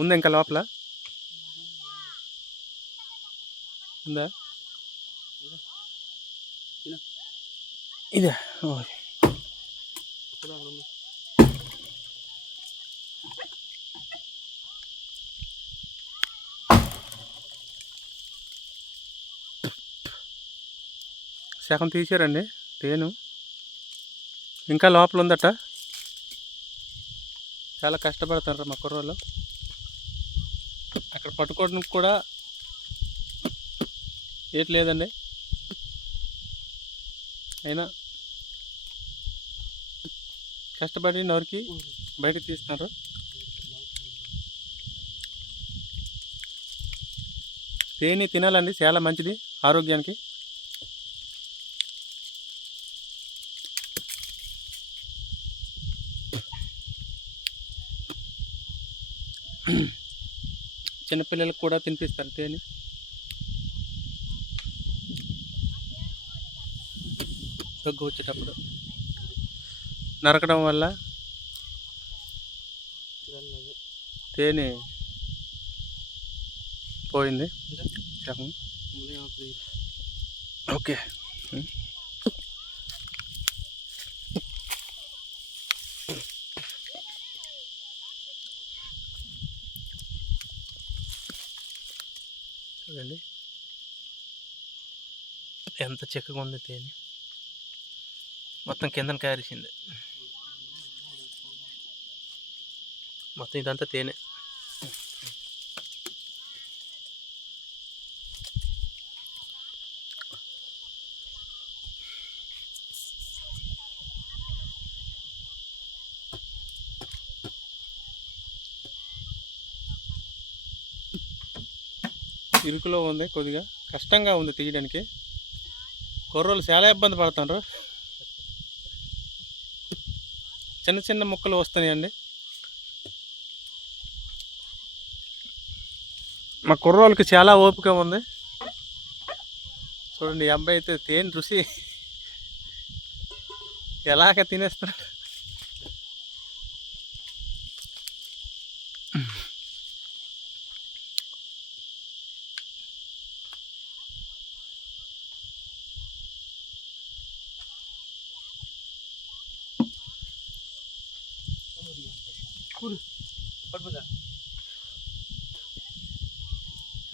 ఉందా ఇంకా లోపల ఉందా? ఇదే సగం తీసారండి తేను, ఇంకా లోపల ఉందట. చాలా కష్టపడతారు మా కుర్రోళ్ళు. అక్కడ పట్టుకోవడానికి కూడా ఏటి లేదండి, అయినా కష్టపడి నరికి బయటకు తీస్తున్నారు. తేనె తినాలండి, చాలా మంచిది ఆరోగ్యానికి. చిన్నపిల్లలకు కూడా తినిపిస్తారు తేనె. దగ్గు వచ్చేటప్పుడు నరకడం వల్ల తేనె పోయింది. ఓకే, చూడండి ఎంత చిక్కగా ఉంది తేనె, మొత్తం కిందన కారిసింది. మొత్తం ఇదంతా తేనె. ఇరుకులో ఉంది, కొద్దిగా కష్టంగా ఉంది తీయడానికి. కుర్రోళ్ళు చాలా ఇబ్బంది పడుతున్నారు. చిన్న చిన్న ముక్కలు వస్తున్నాయండి. మా కుర్రోళ్ళకి చాలా ఓపిక ఉంది. చూడండి, ఈ అబ్బాయి అయితే తేనె రుచి ఎలాగ తినేస్తున్నాడు.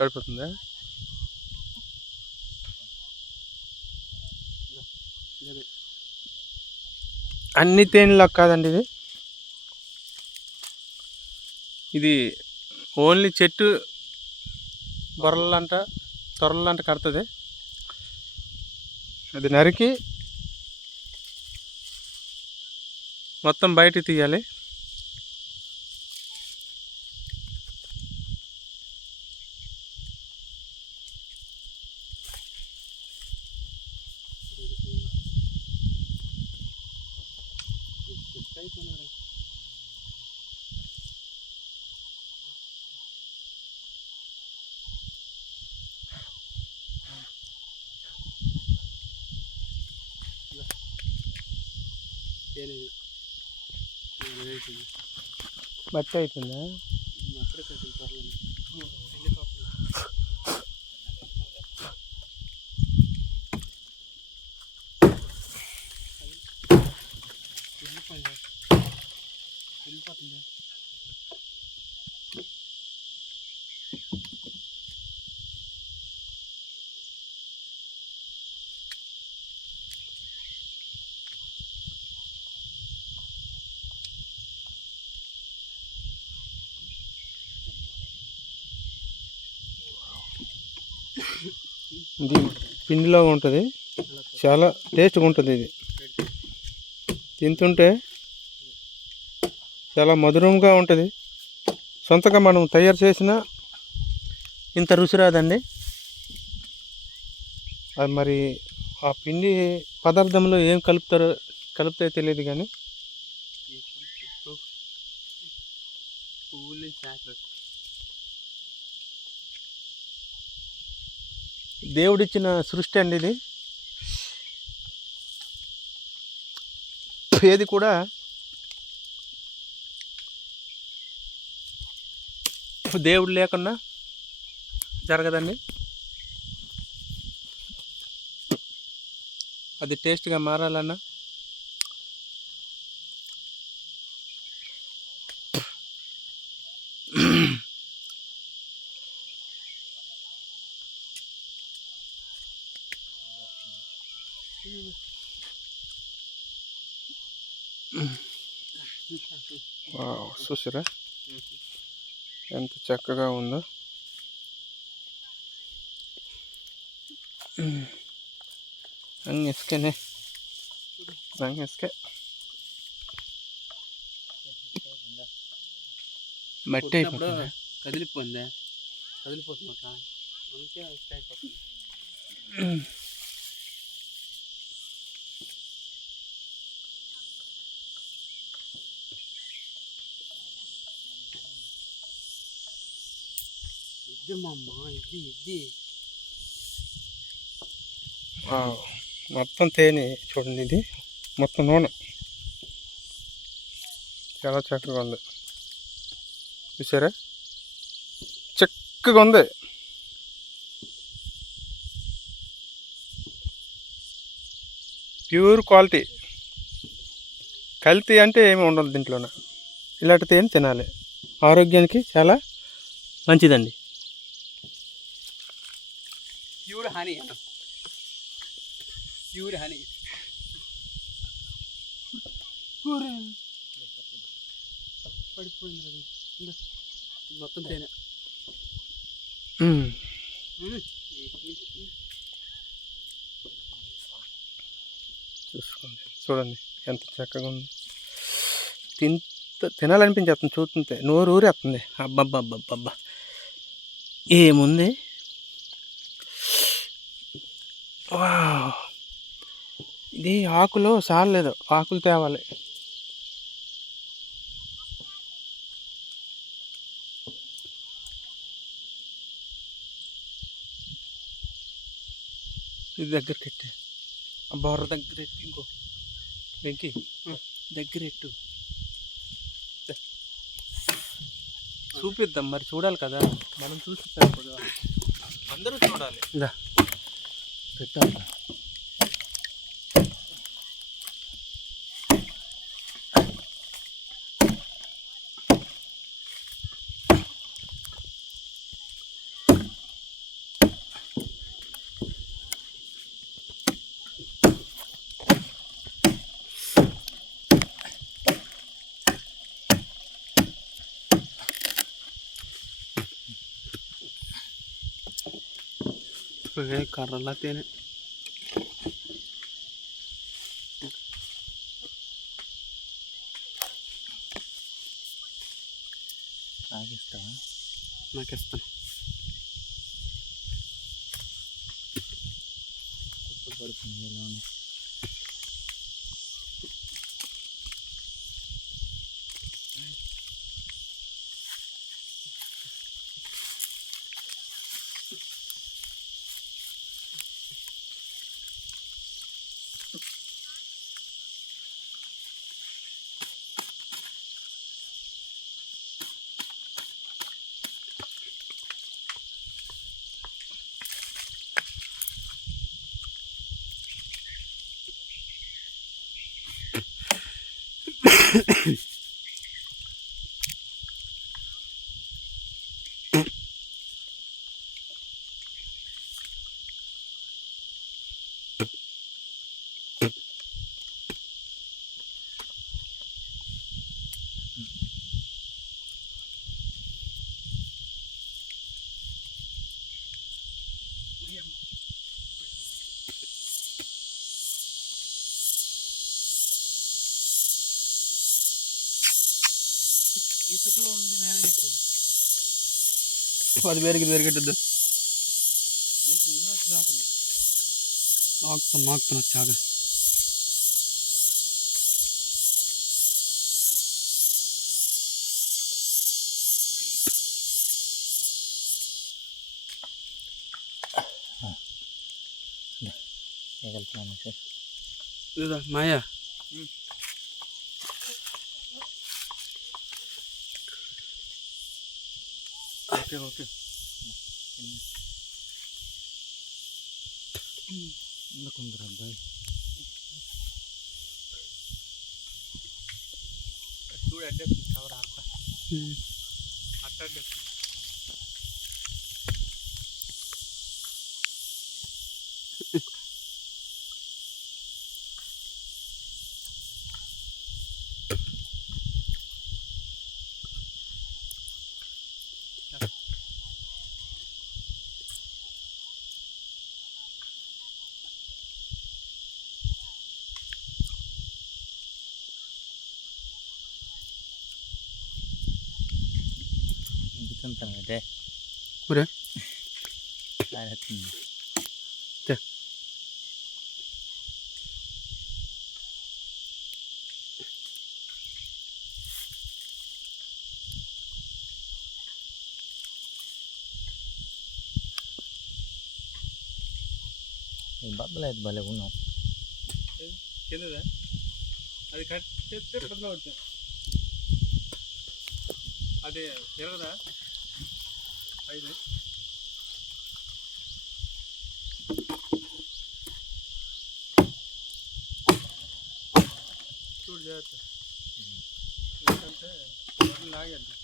పడిపోతుందా? అన్ని తేనెలా కాదండి ఇది. ఇది ఓన్లీ చెట్టు బొర్రలంట తొర్రలంట కడుతుంది. అది నరికి మొత్తం బయటికి తీయాలి. బట్టి అవుతుందా? ఇది పిండిలో ఉంటుంది, చాలా టేస్ట్గా ఉంటుంది. ఇది తింటుంటే చాలా మధురంగా ఉంటుంది. సొంతంగా మనం తయారు చేసిన ఇంత రుచి రాదండి. అది మరి ఆ పిండి పదార్థంలో ఏం కలిపితే తెలియదు కానీ దేవుడిచ్చిన సృష్టి అండి ఇది. ఏది కూడా దేవుడు లేకున్నా జరగదండి. అది టేస్ట్గా మారాలన్నా చూసారా ఎంత చక్కగా ఉందో. హంగిస్కేనే హంగిస్కే మట్టి అయిపోతుంది. కదిలిపోతుంది అందుకే అయిపోతుంది. ఇది మొత్తం తేనె చూడండి, ఇది మొత్తం నూనె చాలా చక్కగా ఉంది. చూసారా చక్కగా ఉంది. Pure quality. కల్తీ అంటే ఏమి ఉండదు దీంట్లోన. ఇలాంటి తేనె తినాలి, ఆరోగ్యానికి చాలా మంచిదండి. Pure honey, pure honey. పడిపోయింది మొత్తం తేనె. చూసుకోండి, చూడండి ఎంత చక్కగా ఉంది. తినాలనిపించేస్తుంది చూస్తుంటే, నోరు ఊరేస్తుంది. అబ్బబ్బబ్బబ్బబ్బా ఏముంది. ఇది ఆకులు సారలేదు, ఆకులు తేవాలి. ఇది దగ్గరికి ఎట్టే, ఆ బొర్ర దగ్గర ఎట్టు, ఇంకో వెంకి దగ్గర ఎట్టు చూపిద్దాం. మరి చూడాలి కదా, మనం చూసి సరిపోదు, అందరూ చూడాలి. ఇలా పెట్టాలి. కర్రలా తేనె. నాకిస్తావా? నాకిస్తాను. పడుతుంది ఎలా ఉంది. ఇసుకలో ఉంది, వేరే చెప్పింది అది వేరే వేరుగట్టద్దు. నాకుతున్నా చాగా. మాయా ఓకే ఓకే ఎందుకుందరు అబ్బాయి చూడు అడ్డే కవర్ అట్టే ఎందుకంటే ఒరే బద్దలు అయితే భలే ఉన్నాం కిందదా అది కట్ చేస్తే బదులు అవుతుంది అది తిరగదా అయితే చూడు జాగ్రత్త ఎందుకంటే వడ్లు లాగండి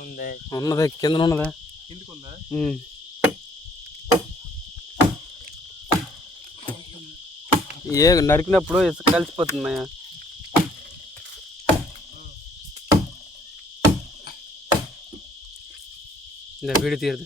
ఉందే ఉన్నదే కింద ఉన్నదా కిందకు ఉందా ఏ నరికినప్పుడు ఇసుక కలిసిపోతున్నాయా వీడి తీరదు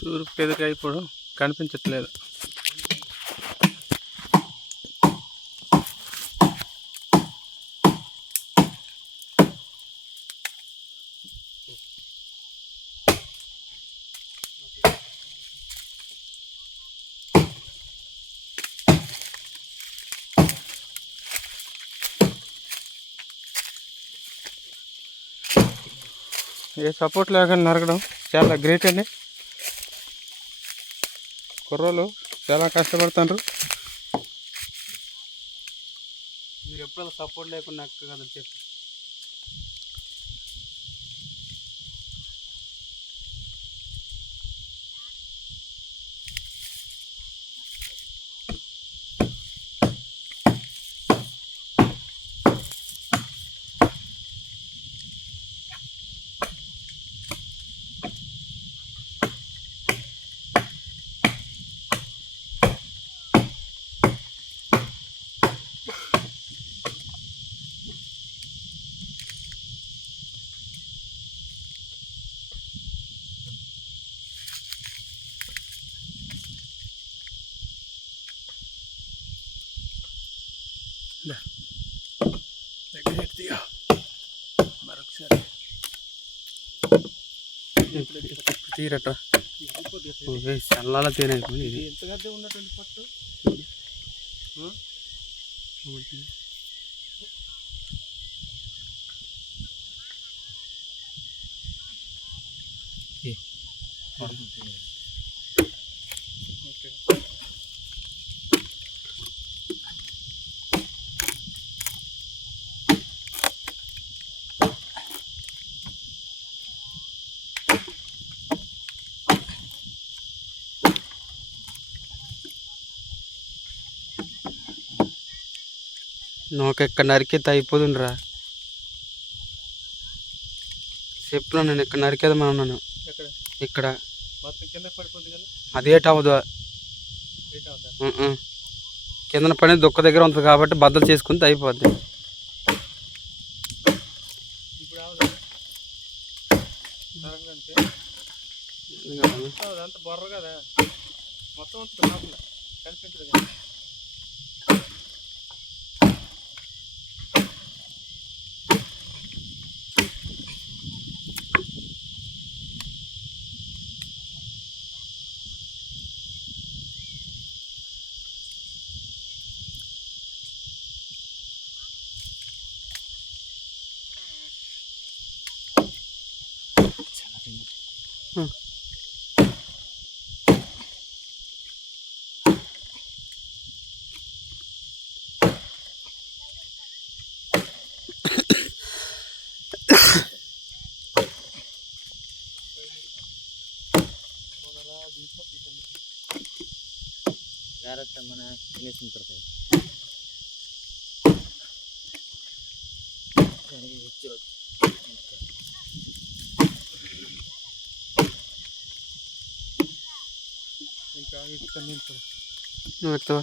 తూర్పు ఎదురుగా ఇప్పుడు కనిపించట్లేదు ఏ సపోర్ట్ లేకుండా నరకడం చాలా గ్రేట్ అండి కుర్రోళ్ళు చాలా కష్టపడుతున్నారు మీరు ఎప్పుడు సపోర్ట్ లేకుండా కదా చెప్పి మరొకసారి తీరట చల్లాల తేనైపోయింది ఇది ఎంతగా ఉన్నటువంటి పట్టు ఓకే నాకు ఇక్కడ నరికేది అయిపోతుందిరా చెప్పులో నేను ఇక్కడ నరికేదమని ఉన్నాను ఇక్కడ అదేట అవ్వదు కిందన పని దుక్క దగ్గర ఉంటుంది కాబట్టి బద్దలు చేసుకుంటే అయిపోద్ది. ఇప్పుడు అదంతా బొర్ర కదా మొత్తం ఉంటుంది లోపల కనిపించదు కదా. క్యారెట్ మన తినేసి ఉంటారు. ఇంకా ఇక్కడ నువ్వు ఎక్కుతావా?